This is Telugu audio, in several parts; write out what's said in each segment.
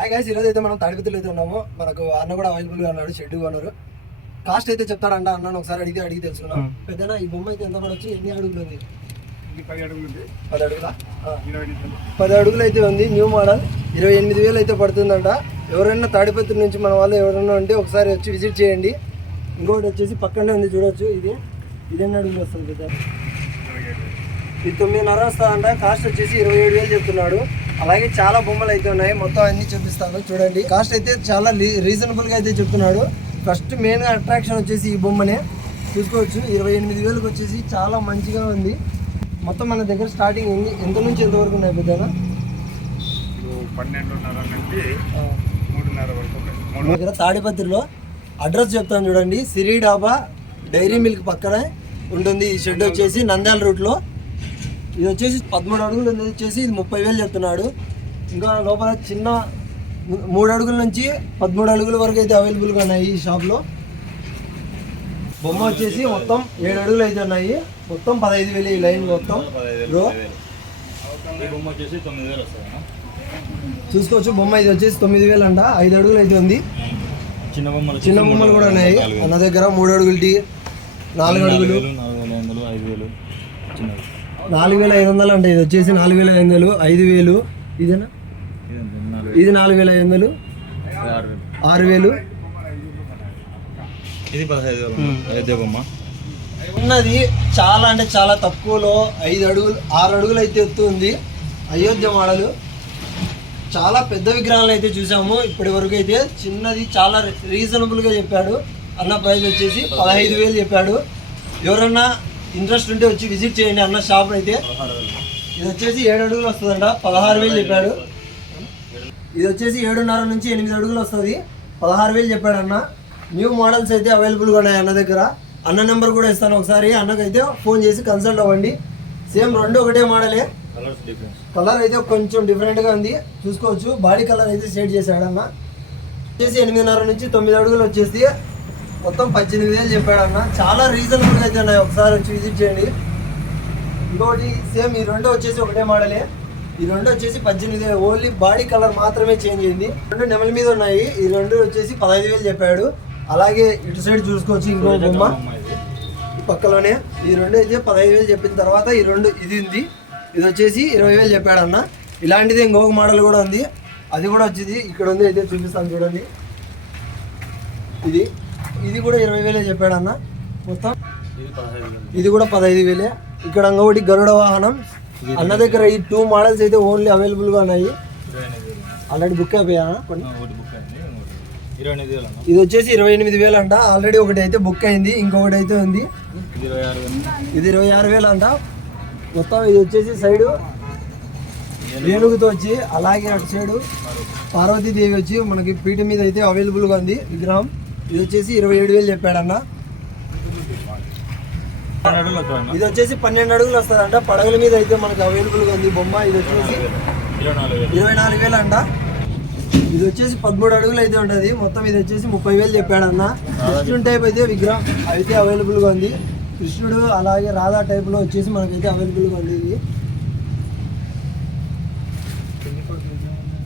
హాయ్ గైస్ ఈరోజు అయితే మనం తాడిపత్రులు అయితే ఉన్నాము. మనకు అన్న కూడా అవైలబుల్గా ఉన్నాడు షెడ్ కొన్నారు కాస్ట్ అయితే చెప్తాడంట అన్న ఒకసారి అడిగితే అడిగి తెలుసుకున్నాం పెద్దనా ఈ బొమ్మ అయితే ఎంత పడవచ్చు ఎన్ని అడుగులు ఉంది? ఇది పది అడుగులు ఉంది. పది అడుగులా? అయితే ఉంది న్యూ మోడల్ ఇరవై ఎనిమిది వేలు అయితే పడుతుందంట. ఎవరైనా తాడిపత్రి నుంచి మన వాళ్ళు ఎవరైనా ఉంటే ఒకసారి వచ్చి విజిట్ చేయండి. ఇంకొకటి వచ్చేసి పక్కనే ఉంది చూడొచ్చు. ఇది ఇది ఎన్ని అడుగులు వస్తుంది ఏడు ఇది తొమ్మిదిన్నర వస్తుందంట. కాస్ట్ వచ్చేసి ఇరవై ఏడు వేలు చెప్తున్నాడు. అలాగే చాలా బొమ్మలు అయితే ఉన్నాయి. మొత్తం అన్ని చూపిస్తాను. చూడండి. కాస్ట్ అయితే చాలా రీజనబుల్గా అయితే చెప్తున్నాడు. ఫస్ట్ మెయిన్గా అట్రాక్షన్ వచ్చేసి ఈ బొమ్మనే. చూసుకోవచ్చు. ఇరవై ఎనిమిది వేలకు వచ్చేసి చాలా మంచిగా ఉంది. మొత్తం మన దగ్గర స్టార్టింగ్ ఎన్ని ఎంత నుంచి ఎంత వరకు ఉన్నాయి పన్నెండున్నర నుంచి మూడున్నర వరకు మూడు దగ్గర తాడిపత్రిలో అడ్రస్ చెప్తాను చూడండి. సిరి డాబా డైరీ మిల్క్ పక్కనే ఉంటుంది. ఈ షెడ్ వచ్చేసి నంద్యాల రూట్లో. ఇది వచ్చేసి పదమూడు అడుగులు ఉంది వచ్చేసి ఇది ముప్పై వేలు చెప్తున్నాడు. ఇంకా లోపల చిన్న మూడు అడుగుల నుంచి పదమూడు అడుగుల వరకు అయితే అవైలబుల్గా ఉన్నాయి ఈ షాప్లో బొమ్మ వచ్చేసి మొత్తం ఏడు అడుగులు అయితే ఉన్నాయి. మొత్తం పదహైదు వేలు ఈ లైన్ మొత్తం. చూసుకోవచ్చు బొమ్మ ఇది వచ్చేసి తొమ్మిది వేలు అంట. ఐదు అడుగులు అయితే ఉంది. చిన్న బొమ్మలు చిన్న బొమ్మలు కూడా ఉన్నాయి. అన్న దగ్గర మూడు అడుగులు టీ నాలుగు అడుగులు. నాలుగు వందలు ఐదు వేలు చిన్నది. నాలుగు వేల ఐదు వందలు అంటే ఇది వచ్చేసి నాలుగు వేల ఐదు వందలు. ఐదు వేలు. ఇదేనా? ఇది నాలుగు వేల ఐదు వందలు. ఆరు వేలు ఇది పదహైదు ఉన్నది చాలా అంటే చాలా తక్కువలో ఐదు అడుగులు ఆరు అడుగులు అయితే ఎత్తు ఉంది అయోధ్య మోడలు. చాలా పెద్ద విగ్రహాలు అయితే చూసాము. ఇప్పటి వరకు అయితే చిన్నది చాలా రీజనబుల్గా చెప్పాడు. అన్న ప్రైస్ వచ్చేసి పదహైదు వేలు చెప్పాడు. ఎవరన్నా ఇంట్రెస్ట్ ఉంటే వచ్చి విజిట్ చేయండి అన్న షాప్ అయితే. ఇది వచ్చేసి ఏడు అడుగులు వస్తుందంట. పదహారు వేలు చెప్పాడు. ఇది వచ్చేసి ఏడున్నర నుంచి ఎనిమిది అడుగులు వస్తుంది. పదహారు వేలు చెప్పాడు అన్న. న్యూ మోడల్స్ అయితే అవైలబుల్గా ఉన్నాయి అన్న దగ్గర. అన్న నెంబర్ కూడా ఇస్తాను ఒకసారి. అన్నకైతే ఫోన్ చేసి కన్సల్ట్ అవ్వండి. సేమ్ రెండు ఒకటే మోడలే. కలర్ అయితే కొంచెం డిఫరెంట్గా ఉంది. చూసుకోవచ్చు. బాడీ కలర్ అయితే షేడ్ చేశాడు అన్న. వచ్చేసి ఎనిమిదిన్నర నుంచి తొమ్మిది అడుగులు వచ్చేసి మొత్తం పద్దెనిమిది వేలు చెప్పాడు అన్న చాలా రీజనబుల్గా అయితే ఉన్నాయి ఒకసారి వచ్చి విజిట్ చేయండి. ఇంకొకటి సేమ్ ఈ రెండు వచ్చేసి ఒకటే మోడలే ఈ రెండు వచ్చేసి పద్దెనిమిది ఓన్లీ బాడీ కలర్ మాత్రమే చేంజ్ అయింది. రెండు నెమల మీద ఉన్నాయి. ఈ రెండు వచ్చేసి పదహైదు వేలు చెప్పాడు. అలాగే ఇటు సైడ్ చూసుకోవచ్చు ఇంకో బొమ్మ. పక్కలోనే ఈ రెండు అయితే పదహైదు వేలు చెప్పిన తర్వాత ఈ రెండు ఇది ఉంది. ఇది వచ్చేసి ఇరవై వేలు చెప్పాడు అన్న. ఇలాంటిది ఇంకొక మోడల్ కూడా ఉంది. అది కూడా వచ్చింది. ఇక్కడ ఉంది అయితే చూపిస్తాను చూడండి. ఇది. ఇది కూడా ఇరవై వేలే చెప్పాడు అన్న మొత్తం ఇది కూడా పదహైదు వేలే. ఇక్కడ ఇంకొకటి గరుడ వాహనం. అన్న దగ్గర ఈ టూ మోడల్స్ అయితే ఓన్లీ అవైలబుల్గా ఉన్నాయి. ఆల్రెడీ బుక్ అయిపోయా? కొన్ని? ఇది వచ్చేసి ఇరవై ఎనిమిది వేలు అంట. ఆల్రెడీ ఒకటి అయితే బుక్ అయింది ఇంకొకటి అయితే ఉంది. ఇది ఇరవై ఆరు వేలు. ఇది ఇరవై ఆరు వేలు అంట. మొత్తం ఇది వచ్చేసి సైడు ఏనుగుతో వచ్చి అలాగే అటు సైడు పార్వతీదేవి వచ్చి మనకి పీఠ మీద అయితే అవైలబుల్గా ఉంది విగ్రహం. ఇది వచ్చేసి ఇరవై ఏడు వేలు చెప్పాడన్న. ఇది వచ్చేసి పన్నెండు అడుగులు వస్తుందంట. పడగల మీద అయితే మనకి అవైలబుల్గా ఉంది బొమ్మ. ఇది వచ్చేసి ఇరవై నాలుగు వేలు ఇరవై నాలుగు వేలు అంట. ఇది వచ్చేసి పదమూడు అడుగులు అయితే ఉంటుంది. మొత్తం ఇది వచ్చేసి ముప్పై వేలు చెప్పాడన్న. కృష్ణుడు టైప్ అయితే విగ్రహం అయితే అవైలబుల్గా ఉంది. కృష్ణుడు అలాగే రాధా టైప్లో వచ్చేసి మనకైతే అవైలబుల్గా ఉంది ఇది పెళ్ళి కొడుకు విగ్రహం కూడా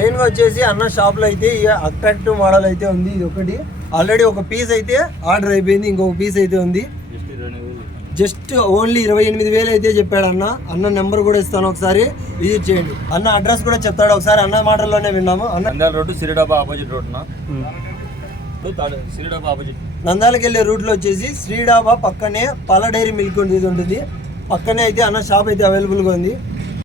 మెయిన్గా వచ్చేసి అన్న షాప్లో అయితే ఈ అట్రాక్టివ్ మోడల్ అయితే ఉంది. ఇది ఒకటి. ఆల్రెడీ ఒక పీస్ అయితే ఆర్డర్ అయిపోయింది. ఇంకొక పీస్ అయితే ఉంది. జస్ట్ ఓన్లీ ఇరవై ఎనిమిది వేలు అయితే చెప్పాడు అన్న. అన్న నెంబర్ కూడా ఇస్తాను ఒకసారి. విజిట్ చేయండి. అన్న అడ్రస్ కూడా చెప్తాడు ఒకసారి. అన్న మాటల్లోనే విన్నాము. అన్న రోడ్డు సిరిడాబా ఆపోజిట్ రోడ్డున సిరిడాబా ఆపోజిట్. నందాలకు వెళ్ళే రూట్లో వచ్చేసి శ్రీడాబా పక్కనే పాల డైరీ మిల్క్ ఉంటుంది. పక్కనే అయితే అన్న షాప్ అయితే అవైలబుల్గా ఉంది.